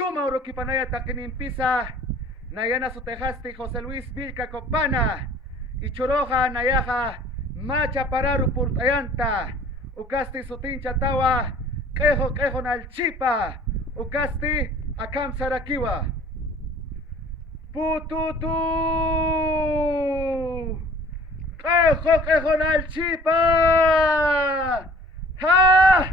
Suma urukipanaya taquinimpisa, Nayana sutejasti José Luis Vilca Copana, y Choroja Nayaja, Macha Pararu Purtayanta, Ucasti Sutincha Tawa, Quejo Nalchipa, Ucasti Akam Sarakiwa. Pututu, Quejo Nalchipa, ha.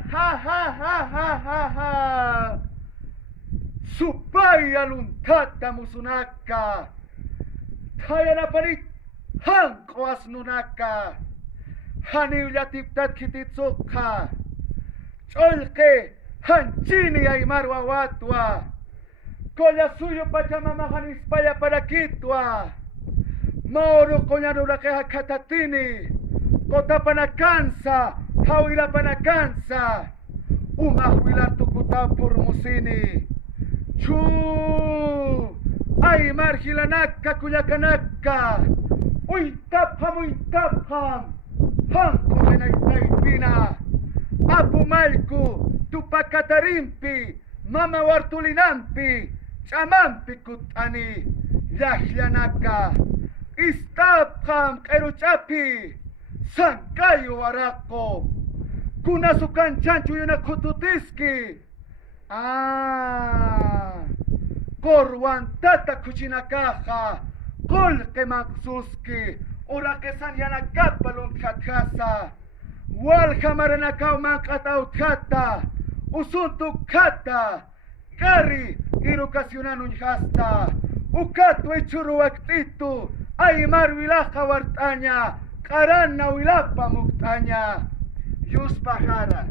Supay aluntata musunaka, Tayanapanit Hanko asnunaka, Haniulatiptat kititsuka, Cholke Hanchini aymarwa watwa, Kola suyo pachamama hanispaya para kitwa, Mauro koñanurakeja katatini, Kotapanakansa, Hawilapanakansa, Umahuila tukuta musini. Chu ay margilanaka kuyakanaka uitapam hanko menaitaipina apumalku tupakatarimpi mama wartulinampi chamampi kutani llahyanaka istapam qeruchapi sankayo warako kunasukan chanchu yunakututiski Korwantata kuchinakaja, Kolke maksuski, Urake sanyanakapa lunkatjasa, Walja maranakao mankatautkata, Usuntu kata, Kari irukasionanunjasta, Ukatu ichuruaktitu, Aymar wilaja wartaña, Karana wilapa muktaña, Yuspajara.